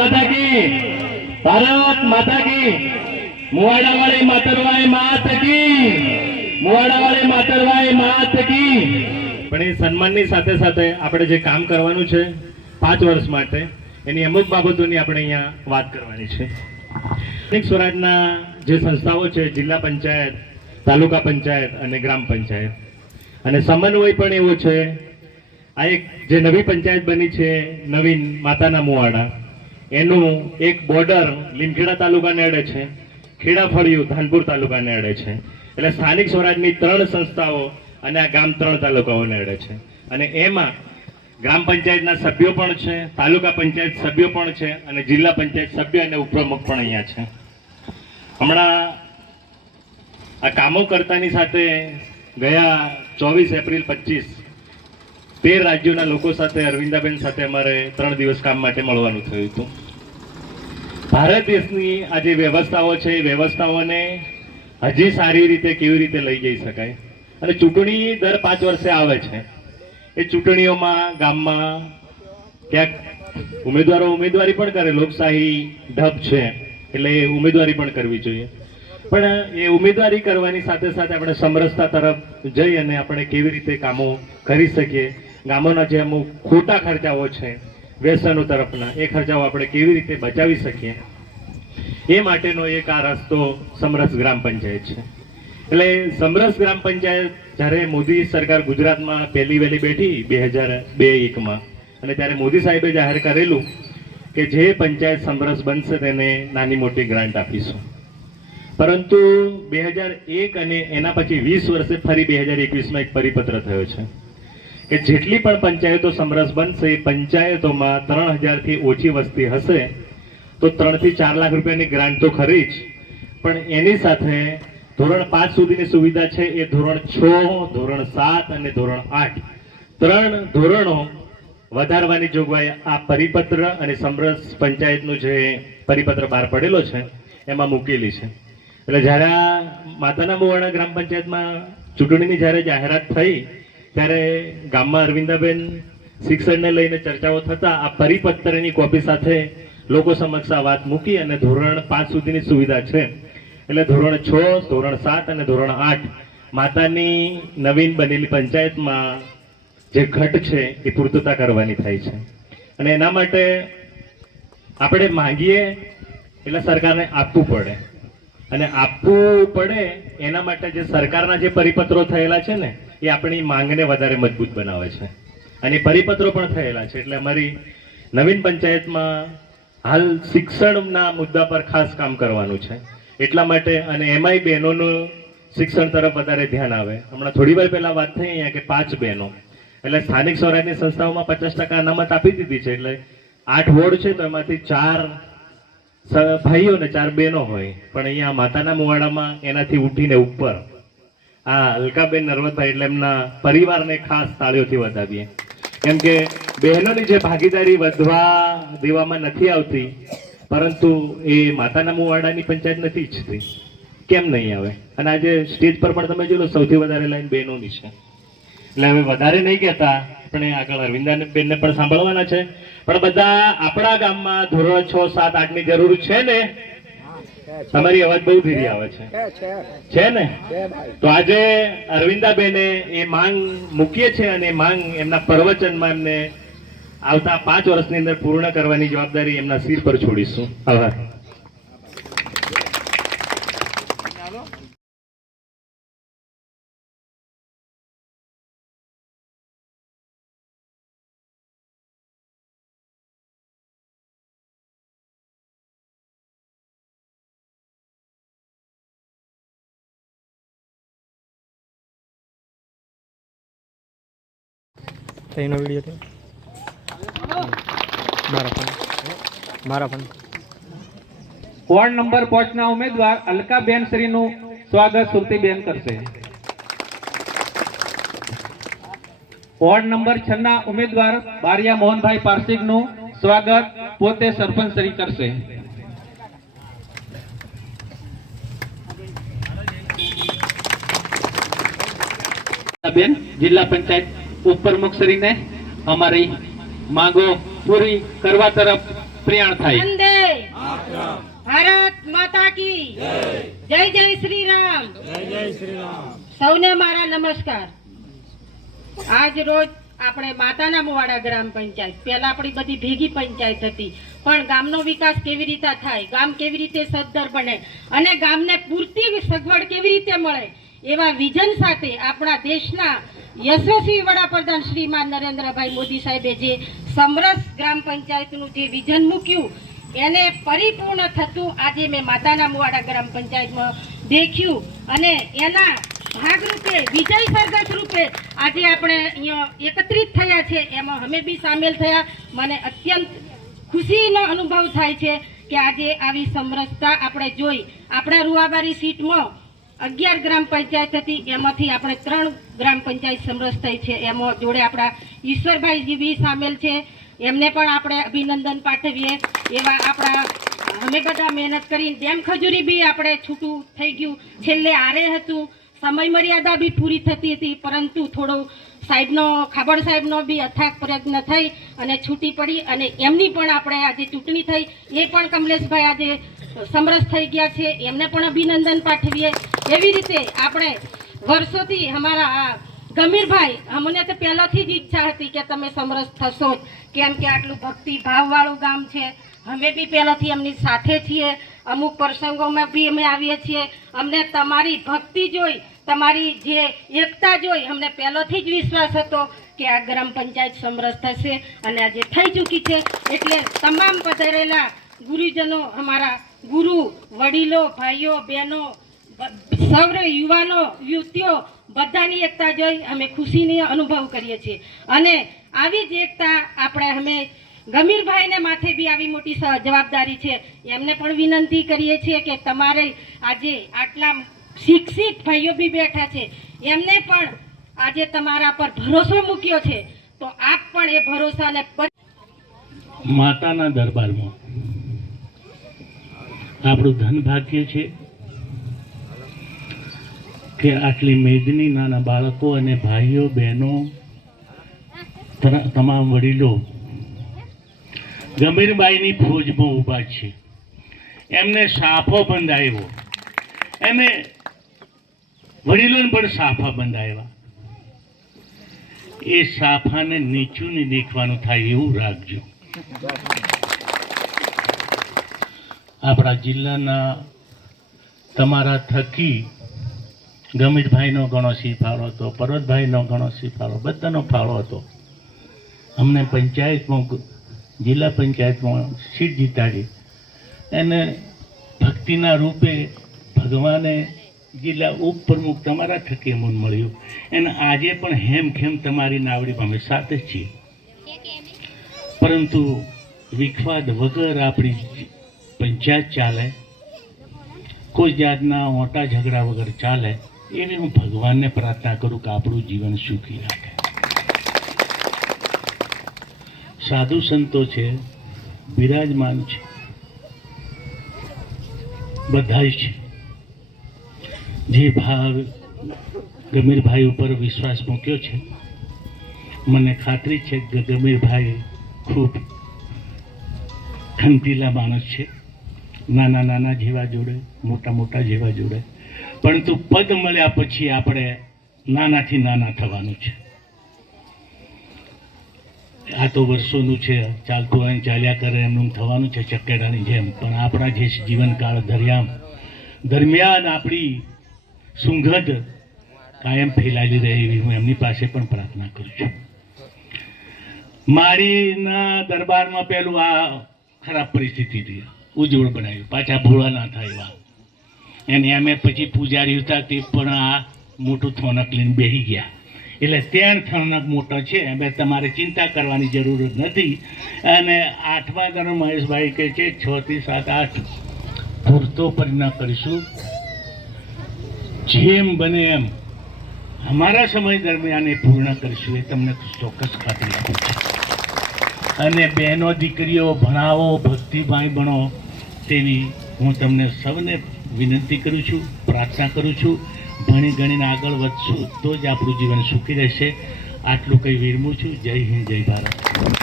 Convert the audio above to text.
માતા કી. ભારત માતા કી. મુવાડા વાળી માતરવાય માત કી. મુવાડા વાળી માતરવાય માત કી. પણ એ સન્માનની સાથે સાથે આપણે જે કામ કરવાનું છે, પાંચ વર્ષ માટે, એની અમુક બાબતોની આપણે અહીંયા વાત કરવાની છે. સ્થાનિક સ્વરાજના જે સંસ્થાઓ છે, જિલ્લા પંચાયત, તાલુકા પંચાયત અને ગ્રામ પંચાયત. અને સમન્વય પણ એવો છે, આ એક જે નવી પંચાયત બની છે, નવીન માતાના મુવાડા. એનું એક બોર્ડર લીમખેડા તાલુકાને અડે છે ખેડા ફળિયું ધાનપુર તાલુકાને અડે છે. એટલે સ્થાનિક સ્વરાજની ત્રણ સંસ્થાઓ અને આ ગામ ત્રણ તાલુકાઓને અડે છે. અને એમાં ગ્રામ પંચાયતના સભ્યો પણ છે, તાલુકા પંચાયત સભ્યો પણ છે, અને જિલ્લા પંચાયત સભ્ય અને ઉપપ્રમુખ પણ અહીંયા છે. હમણાં આ કામો કરતાની સાથે ગયા ચોવીસ એપ્રિલ પચીસ તેર રાજ્યોના લોકો સાથે, અરવિંદાબેન સાથે અમારે ત્રણ દિવસ કામ માટે મળવાનું થયું હતું. ભારત દેશની આ જે વ્યવસ્થાઓ છે, એ વ્યવસ્થાઓને હજી સારી રીતે, કેવી રીતે લઈ જઈ શકાય? અને ચૂંટણી દર પાંચ વર્ષે આવે છે. એ ચૂંટણીઓમાં ગામમાં ક્યાંક ઉમેદવારો ઉમેદવારી પણ કરે, લોકશાહી ઢબ છે, એટલે એ ઉમેદવારી પણ કરવી જોઈએ. પણ એ ઉમેદવારી કરવાની સાથે સાથે આપણે સમરસતા તરફ જઈ અને આપણે કેવી રીતે કામો કરી શકીએ ગામોના જે અમુક ખોટા ખર્ચાઓ છે વ્યસનો તરફના, એ ખર્ચાઓ આપણે કેવી રીતે બચાવી શકીએ? એ માટેનો એક આ રસ્તો સમરસ ગ્રામ પંચાયત છે. એટલે સમરસ ગ્રામ પંચાયત જ્યારે મોદી સરકાર ગુજરાતમાં પહેલી વહેલી બેઠી બે હજાર બે એકમાં, અને ત્યારે મોદી સાહેબે જાહેર કરેલું કે જે પંચાયત સમરસ બનશે તેને નાની મોટી ગ્રાન્ટ આપીશું. પરંતુ બે હજાર એક અને એના પછી વીસ વર્ષે ફરી બે હજાર એકવીસમાં એક પરિપત્ર થયો છે. કે જેટલી પણ પંચાયતો સમરસ બનશે, એ પંચાયતોમાં ત્રણ હજારથી ઓછી વસ્તી હશે, તો ત્રણથી ચાર લાખ રૂપિયાની ગ્રાન્ટ તો ખરી જ. પણ એની સાથે ધોરણ પાંચ સુધીની સુવિધા છે, એ ધોરણ છ, ધોરણ સાત અને ધોરણ આઠ. ત્રણ ધોરણો વધારવાની જોગવાઈ આ પરિપત્ર અને સમરસ પંચાયતનું જે પરિપત્ર બહાર પડેલો છે, એમાં મૂકેલી છે. એટલે જ્યારે આ માતાના મુવાડા ગ્રામ પંચાયતમાં ચૂંટણીની જ્યારે જાહેરાત થઈ ત્યારે ગામમાં અરવિંદાબેન શિક્ષણને લઈને ચર્ચાઓ થતા આ પરિપત્રની કોપી સાથે લોકો સમક્ષ આ વાત મૂકી અને ધોરણ પાંચ સુધીની સુવિધા છે. એટલે ધોરણ છ, ધોરણ સાત અને ધોરણ આઠ માતાની નવીન બનેલી પંચાયતમાં જે ઘટ છે એ પૂર્તતા કરવાની થાય છે. અને એના માટે આપણે માંગીએ એટલે સરકારને આપવું પડે. અને આપવું પડે એના માટે જે સરકારના જે પરિપત્રો થયેલા છે ને, એ આપણી માંગને વધારે મજબૂત બનાવે છે. અને પરિપત્રો પણ થયેલા છે. એટલે અમારી નવીન પંચાયતમાં હાલ શિક્ષણના મુદ્દા પર ખાસ કામ કરવાનું છે. એટલા માટે અને એમાંય બહેનોનું શિક્ષણ તરફ વધારે ધ્યાન આવે. હમણાં થોડી વાર પહેલાં વાત થઈ અહીંયા કે પાંચ બહેનો. એટલે સ્થાનિક સ્વરાજની સંસ્થાઓમાં પચાસ ટકા અનામત આપી દીધી છે. એટલે આઠ વોર્ડ છે તો એમાંથી ચાર ભાઈઓ ને ચાર બહેનો હોય, પણ અહીંયા માતાના મુવાડામાં એનાથી ઉઠીને ઉપર. આ અલકાબેન નર્મદભાઈ એટલે એમના પરિવારને ખાસ તાળીઓથી વધાવીએ. કેમ કે બહેનોની જે ભાગીદારી વધવા દેવામાં નથી આવતી, પરંતુ એ માતાના મુવાડાની પંચાયત નથી ઈચ્છતી. કેમ નહીં આવે? અને આજે સ્ટેજ પર પણ તમે જોયો, સૌથી વધારે લાઈન બહેનોની છે. એટલે હવે વધારે નહીં કહેતા આપણે આગળ અરવિંદાબેનને પણ સાંભળવાના છે. પણ બધા આપણા ગામમાં ધોરણ છ સાત આઠની જરૂર છે ને? તમારી અવાજ બહુ ધીરી આવે છે. છે ને? તો આજે અરવિંદાબેને એ માંગ મૂકીએ છે અને માંગ એમના પ્રવચનમાં એમને આવતા પાંચ વર્ષની અંદર પૂર્ણ કરવાની જવાબદારી એમના શિર પર છોડીશું. આભાર. એનો વીડિયો થયો મારા પણ મારા પણ વોર્ડ નંબર પાંચના ઉમેદવાર અલકાબેન શ્રીનું સ્વાગત સુરતીબેન કરશે. વોર્ડ નંબર છ ના ઉમેદવાર બારિયા મોહનભાઈ પારસિકનું સ્વાગત પોતે સરપંચ શ્રી કરશે. જિલ્લા પંચાયત ઉપપ્રમુખ શ્રીને અમારી માંગો પૂરી કરવા તરફ પ્રયાણ થાય. ભારત માતા કી જય. જય શ્રી રામ સૌને મારા નમસ્કાર. આજ રોજ આપણે માતાના મુવાડા ગ્રામ પંચાયત પહેલા આપણી બધી ભેગી પંચાયત હતી પણ ગામનો વિકાસ કેવી રીતે થાય ગામ કેવી રીતે સદ્ધર બને અને ગામને પૂરતી સગવડ કેવી રીતે મળે એવા વિઝન સાથે આપણા દેશના યશસ્વી વડાપ્રધાન શ્રીમાન નરેન્દ્રભાઈ મોદી સાહેબે જે સમરસ ગ્રામ પંચાયતનું જે વિઝન મૂક્યું, એને પરિપૂર્ણ થતું આજે મેં માતાના મુવાડા ગ્રામ પંચાયતમાં દેખ્યું અને એના ભાગરૂપે, વિજય સરઘસ રૂપે આજે આપણે અહીંયા એકત્રિત થયા છે. એમાં અમે બી સામેલ થયા. મને અત્યંત ખુશીનો અનુભવ થાય છે કે આજે આવી સમરસતા આપણે જોઈ. આપણા રૂવાબારી સીટમાં અગિયાર ગ્રામ પંચાયત હતી. એમાંથી આપણે ત્રણ ગ્રામ પંચાયત સમરસ થઈ છે. એમાં જોડે આપણા ઈશ્વરભાઈજી બી સામેલ છે. એમને પણ આપણે અભિનંદન પાઠવીએ. એવા આપણા અમે બધા મહેનત કરી ડેમ ખજૂરી બી આપણે છૂટું થઈ ગયું. છેલ્લે આરે હતું. સમય મર્યાદા બી પૂરી થતી હતી, પરંતુ થોડો સાહેબનો, ખાબડ સાહેબનો બી અથાગ પ્રયત્ન થઈ અને છૂટી પડી અને એમની પણ આપણે આજે ચૂંટણી થઈ. એ પણ કમલેશભાઈ આજે સમરસ થઈ ગયા છે. એમને પણ અભિનંદન પાઠવીએ. એવી રીતે આપણે વર્ષોથી અમારા ગમીરભાઈ, અમને તો પહેલાંથી જ ઈચ્છા હતી કે તમે સમરસ થશો કેમ કે આટલું ભક્તિ ભાવવાળું ગામ છે. અમે બી પહેલાંથી એમની સાથે છીએ. અમુક પ્રસંગોમાં બી અમે આવીએ છીએ. અમને તમારી ભક્તિ જોઈ, તમારી જે એકતા જોઈ, અમને પહેલોથી જ વિશ્વાસ હતો કે આ ગ્રામ પંચાયત સમરસ થશે અને આજે થઈ ચૂકી છે. એટલે તમામ પધારેલા ગુરુજનો, અમારા ગુરુ, વડીલો, ભાઈઓ, બહેનો સૌર યુવાનો, યુવતીઓ બધાની એકતા જોઈ અમે ખુશીની અનુભવ કરીએ છીએ. અને આવી જ એકતા આપણે અમે ગમીરભાઈને માથે બી આવી મોટી જવાબદારી છે. એમને પણ વિનંતી કરીએ છીએ કે તમારે આજે આટલા શિક્ષિત ભાઈઓ બી બેઠા છે. એમને પણ આજે તમારા પર ભરોસો મૂક્યો છે. તો આપ પણ એ ભરોસાને માતાના દરબારમાં આપણું ધન ભાગ્ય છે. કે આટલી મેદની નાના બાળકો અને ભાઈઓ, બહેનો તમામ વડીલો, ગંભીરબાઈની ફોજમાં ઊભા છે. એમને સાફો બંધાયો. એમને વડીલોને પણ સાફા બંધાવ્યા એ સાફાને નીચું નહીં દેખવાનું થાય એવું રાખજો. આપણા જિલ્લાના તમારા થકી ગમીરભાઈનો ઘણો સી ફાળો હતો, પર્વતભાઈનો ઘણો સી ફાળો બધાનો ફાળો હતો. અમને પંચાયતમાં જિલ્લા પંચાયતમાં સીટ જીતાડી. એને ભક્તિના રૂપે ભગવાને જિલ્લા ઉપપ્રમુખ તમારા થકી અમને મળ્યું. અને આજે પણ હેમખેમ તમારી નાવડીમાં અમે સાથે જ છીએ. પરંતુ વિખવાદ વગર આપણી પંચાયત ચાલે. કોઈ જાતના મોટા ઝઘડા વગર ચાલે. એવી હું ભગવાનને પ્રાર્થના કરું કે આપણું જીવન સુખી રાખે. સાધુ સંતો છે, બિરાજમાન છે, બધાય છે. જે ભાવ ગમીરભાઈ ઉપર વિશ્વાસ મૂક્યો છે, મને ખાતરી છે કે ગમીરભાઈ ખૂબ ખંતીલા માણસ છે. નાના નાના જેવા જોડે, મોટા મોટા જેવા જોડે. પરંતુ પદ મળ્યા પછી આપણે નાનાથી નાના થવાનું છે. આ તો વર્ષોનું છે, ચાલતું હોય ચાલ્યા કરે, એમનું થવાનું છે ચકેડાની જેમ. પણ આપણા જે જીવનકાળ દરિયામ, દરમિયાન આપણી સુંગંધ કાયમ ફેલાયેલી રહે એવી હું એમની પાસે પણ પ્રાર્થના કરું છું. મારીના દરબારમાં પેલું આ ખરાબ પરિસ્થિતિ હતી. ઉજ્જવળ બનાવ્યું. પાછા ભૂળા ના થાય એવા. એને અમે પછી પૂજારી હતા તે પણ આ મોટું થોનક લઈને બેસી ગયા. એટલે ત્રણ થોનક મોટો છે, હવે તમારે ચિંતા કરવાની જરૂર નથી. અને આઠમા ગણો મહેશભાઈ કહે છે, છ થી સાત આઠ પૂરતો પરિણામ કરીશું. જેમ બને એમ. અમારા સમય દરમિયાન એ પૂર્ણ કરીશું, એ તમને ચોક્કસ ખાતરી આપું છું. અને બહેનો, દીકરીઓ, ભણાવો, ભક્તિભાઈ બનો તેવી હું તમને સૌને વિનંતી કરું છું, પ્રાર્થના કરું છું, ભણી ગણીને આગળ વધશું તો જ આપણું જીવન સુખી રહેશે. આટલું કંઈ વિરમું છું. જય હિન્દ, જય ભારત.